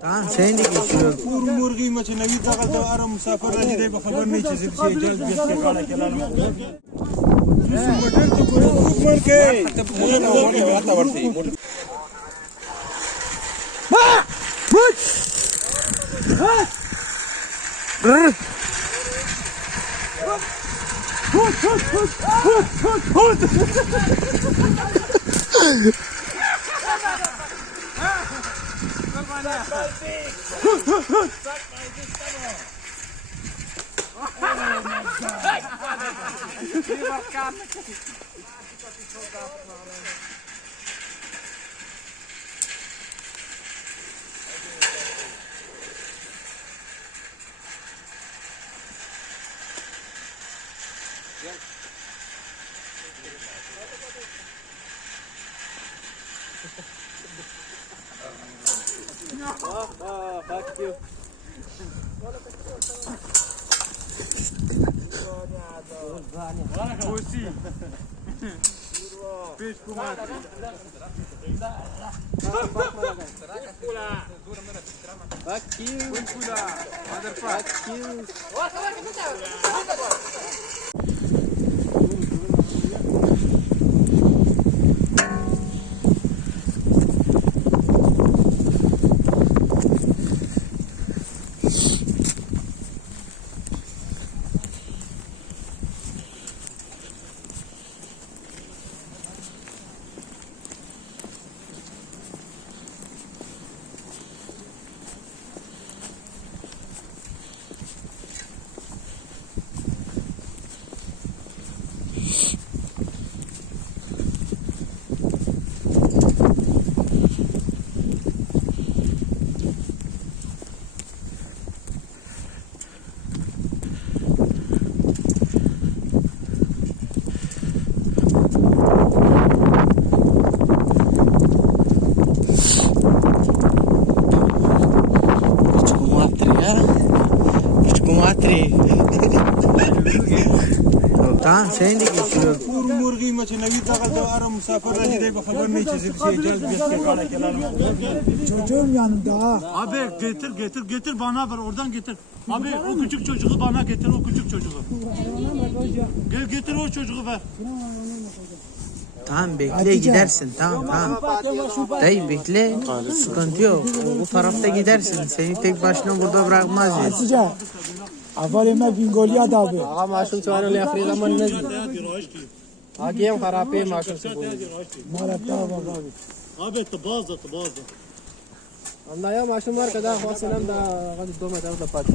Tamam seni de geçiyor. मुर्गी में नवी दखल तो आराम मुसाफिर रह जाए खबर नहीं चीज से जल्द बेच के गाड़ा के लाल मटन तो पूरा ऊपर के पूरा के आता वर्ती Ha! Vur! Ha! Rrr! Fuck you. Pussy. Fish kumar. Fuck you. Fuck you. Tamam seni de geçiyor. मुर्गी में नवी दखल तो आराम मुसाफिर रह जाए खबर नहीं चीज से जल्द बेच के गाड़ा के लाल Çocuğum yanında. Abi getir bana ver oradan getir. Abi o küçük çocuğu bana getir o küçük çocuğu. Gel getir o çocuğu ver. Tamam bekle gidersin tamam. Dayı bekle sıkıntı yok. Bu tarafta gidersin. Seni tek başına burada bırakmaz ya. Hatice. Avval me bingoliya da abi. آقا ماشوم سوانو لی افریقا من نزدی آگه هم خرابه ماشوم سو بودی Marakta baba. Abi tıbazda. Allah ya ماشوم var kadar خواستنم دا قد 2 متر da pati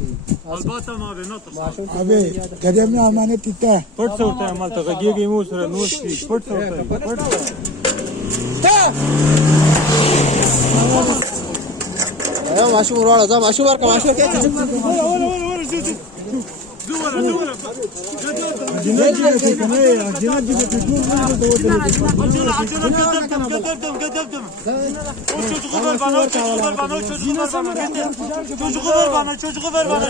Albatta abi not. ماشوم Abi dedemle amanet gitti. Pırt sorta amal ta gege mu sura no speak pırt sorta. ya ماشوم ورواله دا ماشوم ورکا ماشوم کې Cinayet gibi ne ya? Cinayet gibi tutuyor. Getirdim. O çocuğu ver bana. Çocuğu ver bana.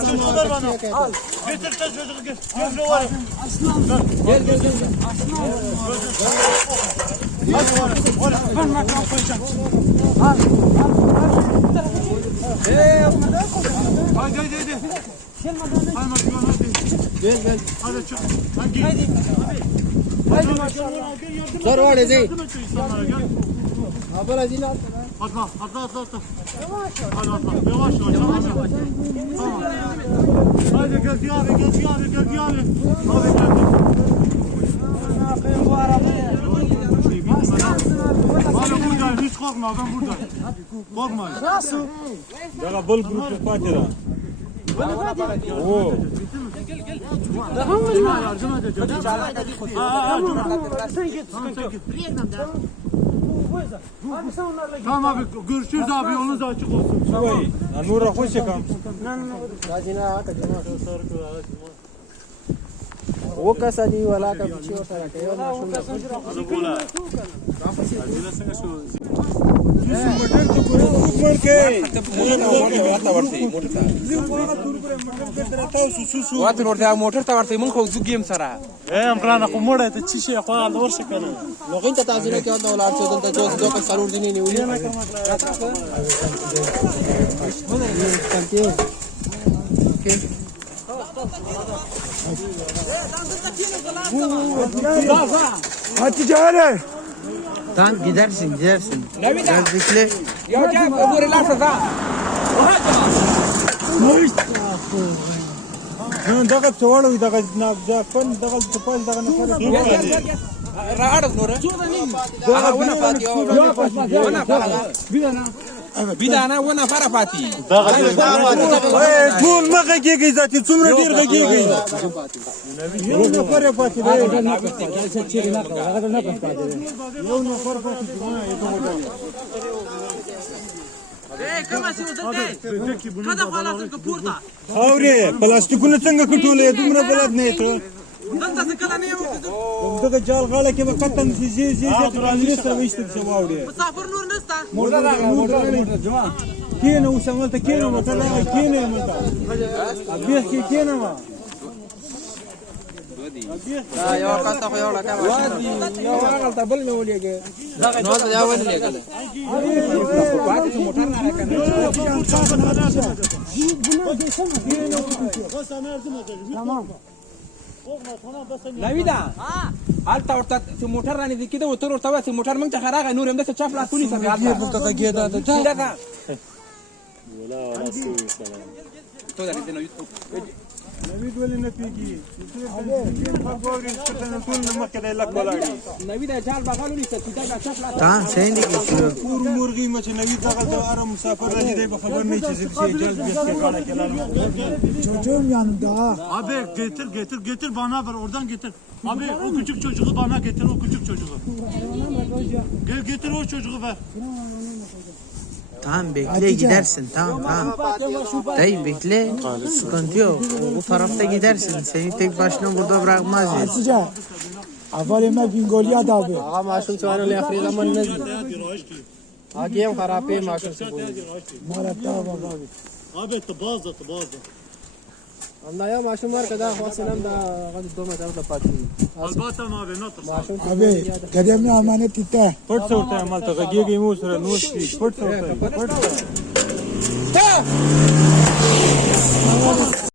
Al. Getir sen çocuğu gel. Gel var. Gel. Ben makam koyacağım. Al. Haydi. Gel Hadi çık. Hadi. Zor var ezi Gel. Haber azile Atla. Yavaş. Tamam. Hadi gel abi. Abi gel. Bana buradayım, hiç korkma, ben buradayım. Korkma. Nasıl? Daha bol grup partide. Oo. Tamam abi, görüşürüz abi, yolunuz açık olsun. Nura hoş geldin. वो कैसा जी वाला का पीछे और सारा के और माशूम Mutton to مړ کې واته ورته موټر ته ورته مونږ خو زو گیم سره امرانه خو مړه ته چی شي خو الله ورشه کنه نو غین ته تاسو نه کې دا ولار چې دلته جو دوه سرور دي نه نیولې Hatice öyle. Tamam gidersin. Biraz bekle. یو چا پورې لاړ شه نو دغه څوړو دغه ځکن دغه خپل دغه نه راړو نور ونه پاتې ونه بيدانا ونه فره پاتې ټول مخه کېږي ذاتي څومره ډیر غږیږي یو نفر پاتې دی یو نفر پاتې اورې پلاستیکونه څنګه کټولې دومره بلد نه ته دغه جال غاړه کې به کتن زی ترانزیت سره وشته څه واورې مسافر نور نستا موټر جوان کینه وسمل ته کینه موټر کینه متا بیا کینه ما یو کاته خو یو لکه وادي یو هغه ته بل مې ولېګه نو ته دا ونه لګل پاتې موټر نه راکنه نویدا البته ورته چې موټر رانه دي کېده وتر ورته واسي موټر موږ ته خراغه نور هم د چا فلاس ونی سره یې په تګه کېده دا تو دا دې نو نوی ولې نه پیږي خبرې ستاسو ټول مخکې د لک ولاړی نویدا جال بغالو نشته چې دا چا فلاس Tamam sen de geçiyor. پور مرغي مچ نوی دغه د ارم مسافر راځي دی په خبر نه چې زی جلد بیس کې غاړه کې لاله çocuğum yanında Abi getir bana ver oradan getir. Abi o küçük çocuğu bana getir o küçük çocuğu. Gel getir o çocuğu ver. Tamam bekle gidersin. Tamam. Dayı bekle. Sıkıntı yok. Bu tarafta gidersin. Seni tek başına burada bırakmaz ya. Hatice اول ما بینگولیا دا به هغه ماشوم څوانه له اخري زمون نه دي هغه هم خرابې ماشوم څه بوي مالا تا بابا Abi tıbazda. الله یو ماشوم ورکړه خو سلام دا غږ دوه متر د پاتې Albatta abi not. ماشوم abi قدم امانت ته پټ څورته عمل ته غږیږي مو سره نو شي پټ څورته